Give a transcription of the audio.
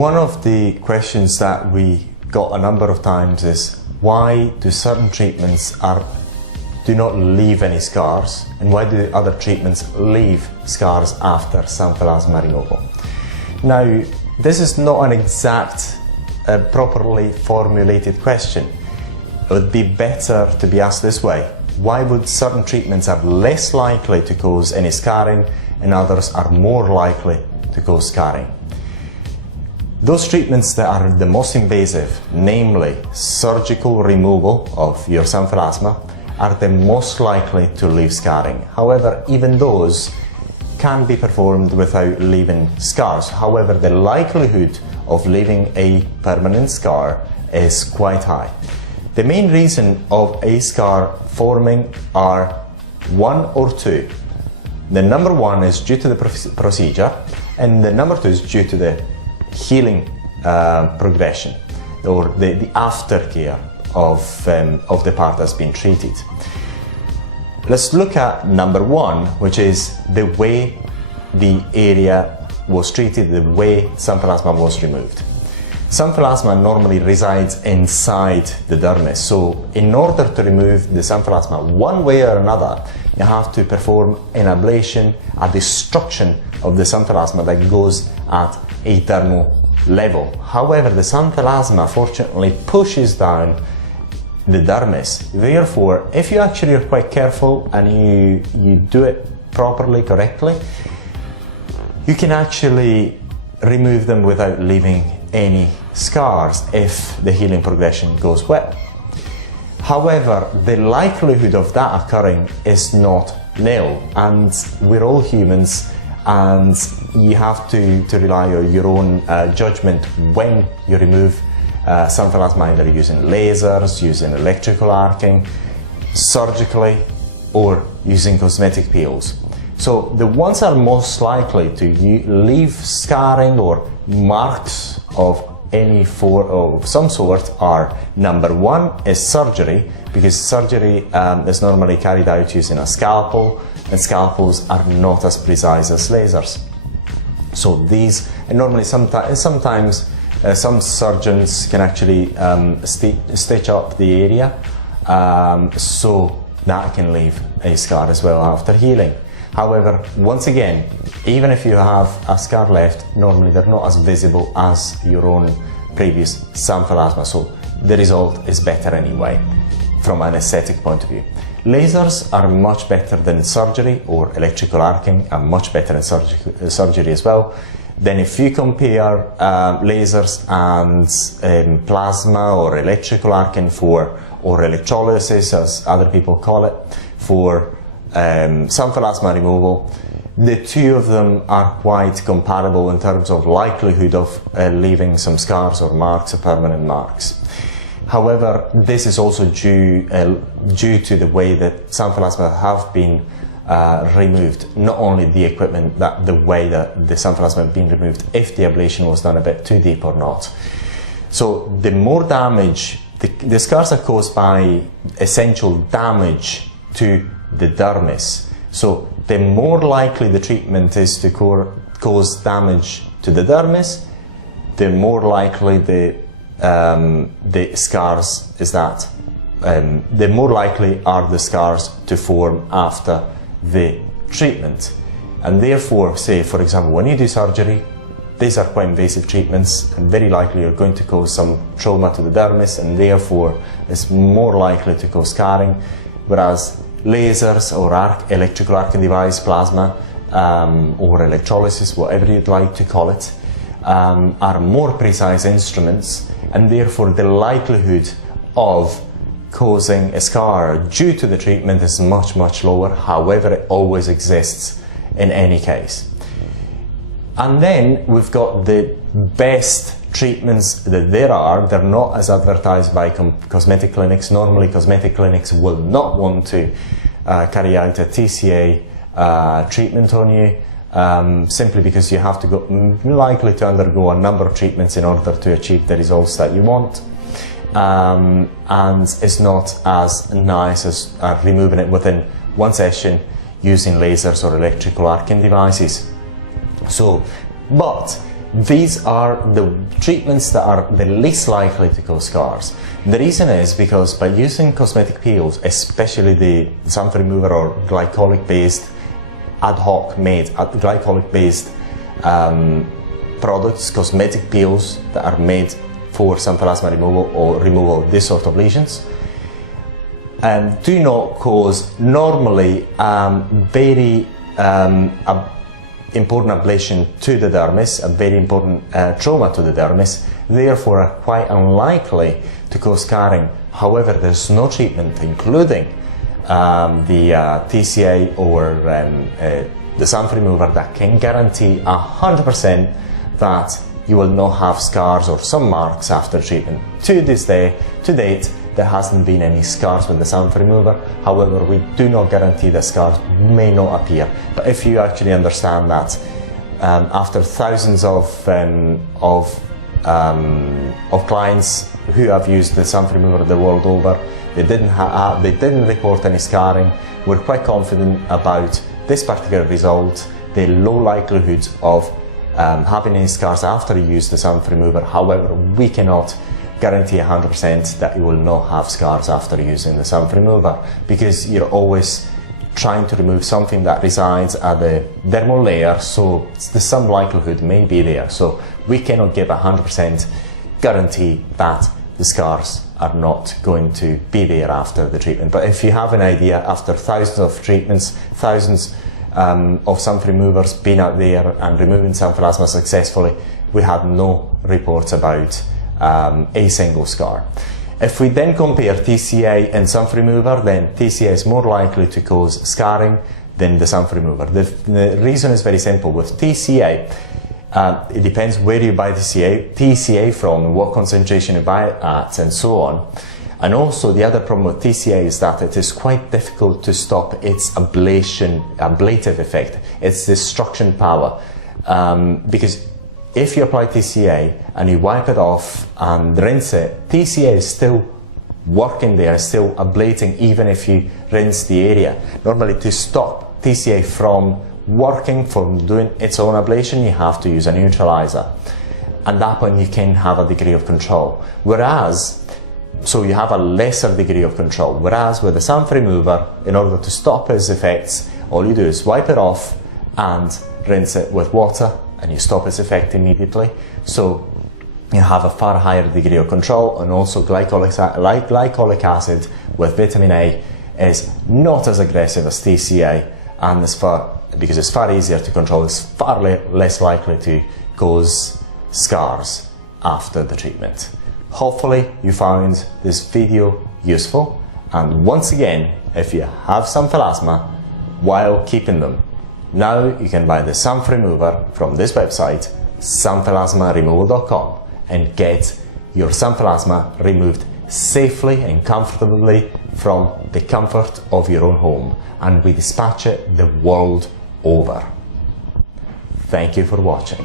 One of the questions that we got a number of times is why do certain treatments do not leave any scars, and why do other treatments leave scars after xanthelasma removal? Now, this is not an exact, properly formulated question. It would be better to be asked this way: why would certain treatments are less likely to cause any scarring and others are more likely to cause scarring? Those treatments that are the most invasive, namely surgical removal of your xanthelasma, are the most likely to leave scarring. However, even those can be performed without leaving scars. However, the likelihood of leaving a permanent scar is quite high. The main reason of a scar forming are one or two. The number one is due to the procedure, and the number two is due to the healing progression, or the aftercare of the part that's been treated. Let's look at number one, which is the way the area was treated, the way xanthelasma was removed. Xanthelasma normally resides inside the dermis, so in order to remove the xanthelasma one way or another, you have to perform an ablation, a destruction of the xanthelasma that goes at a dermal level. However, the xanthelasma fortunately pushes down the dermis. Therefore, if you actually are quite careful and you do it properly, correctly, you can actually remove them without leaving any scars if the healing progression goes well. However, the likelihood of that occurring is not nil, and we're all humans, and you have to rely on your own judgment when you remove xanthelasma, either using lasers, using electrical arcing, surgically, or using cosmetic peels. So the ones that are most likely to leave scarring or marks of some sort are: number one is surgery, because surgery is normally carried out using a scalpel, and scalpels are not as precise as lasers. So these, and normally sometimes some surgeons can actually stitch up the area, so that can leave a scar as well after healing. However, once again, even if you have a scar left, normally they're not as visible as your own previous xanthelasma, so the result is better anyway from an aesthetic point of view. Lasers are much better than surgery, or electrical arcing are much better than surgery as well. Then if you compare lasers and plasma or electrical arcing or electrolysis, as other people call it, for xanthelasma removal, the two of them are quite comparable in terms of likelihood of leaving some scars or marks, or permanent marks. However, this is also due to the way that xanthelasma have been removed, not only the equipment, the way that the xanthelasma have been removed, if the ablation was done a bit too deep or not. So the more damage, the scars are caused by essential damage to the dermis. So the more likely the treatment is to cause damage to the dermis, the more likely the scars is that, the more likely are the scars to form after the treatment. And therefore, say for example, when you do surgery, these are quite invasive treatments, and very likely you're going to cause some trauma to the dermis, and therefore it's more likely to cause scarring. Whereas lasers or electrical arcing device, plasma, or electrolysis, whatever you'd like to call it, are more precise instruments, and therefore the likelihood of causing a scar due to the treatment is much, much lower. However, it always exists in any case. And then we've got the best treatments that there are. They're not as advertised by cosmetic clinics. Normally cosmetic clinics will not want to carry out a TCA treatment on you, simply because you have to likely to undergo a number of treatments in order to achieve the results that you want, and it's not as nice as removing it within one session using lasers or electrical arcing devices. So, but these are the treatments that are the least likely to cause scars. The reason is because by using cosmetic peels, especially the xanth remover or glycolic-based, ad hoc made glycolic-based products, cosmetic peels that are made for xanthelasma removal or removal of this sort of lesions, do not cause normally very important ablation to the dermis, a very important trauma to the dermis, therefore are quite unlikely to cause scarring. However, there's no treatment, including the TCA or the xanth remover, that can guarantee 100% that you will not have scars or some marks after treatment. To date, there hasn't been any scars with the xanth remover. However, we do not guarantee that scars may not appear. But if you actually understand that after thousands of clients who have used the xanth remover the world over, they didn't report any scarring, we're quite confident about this particular result, the low likelihood of having any scars after you use the xanth remover. However, we cannot guarantee 100% that you will not have scars after using the xanth remover, because you're always trying to remove something that resides at the dermal layer, so some likelihood may be there. So we cannot give 100% guarantee that the scars are not going to be there after the treatment. But if you have an idea, after thousands of treatments, thousands of xanth removers being out there and removing xanthelasma successfully, we had no reports about a single scar. If we then compare TCA and xanth remover, then TCA is more likely to cause scarring than the xanth remover. The reason is very simple. With TCA, it depends where you buy TCA from, what concentration you buy it at, and so on. And also the other problem with TCA is that it is quite difficult to stop its ablative effect, its destruction power, because if you apply TCA and you wipe it off and rinse it, TCA is still working there, still ablating, even if you rinse the area. Normally, to stop TCA from working, from doing its own ablation, you have to use a neutralizer. And that one you can have a degree of control. So you have a lesser degree of control. Whereas with the xanth remover, in order to stop its effects, all you do is wipe it off and rinse it with water, and you stop its effect immediately. So you have a far higher degree of control. And also glycolic acid with vitamin A is not as aggressive as TCA, and because it's far easier to control, it's far less likely to cause scars after the treatment. Hopefully you found this video useful, and once again, if you have xanthelasma while keeping them, now you can buy the xanth remover from this website, Xanthelasmaremoval.com, and get your xanthelasma removed safely and comfortably from the comfort of your own home, and we dispatch it the world over. Thank you for watching.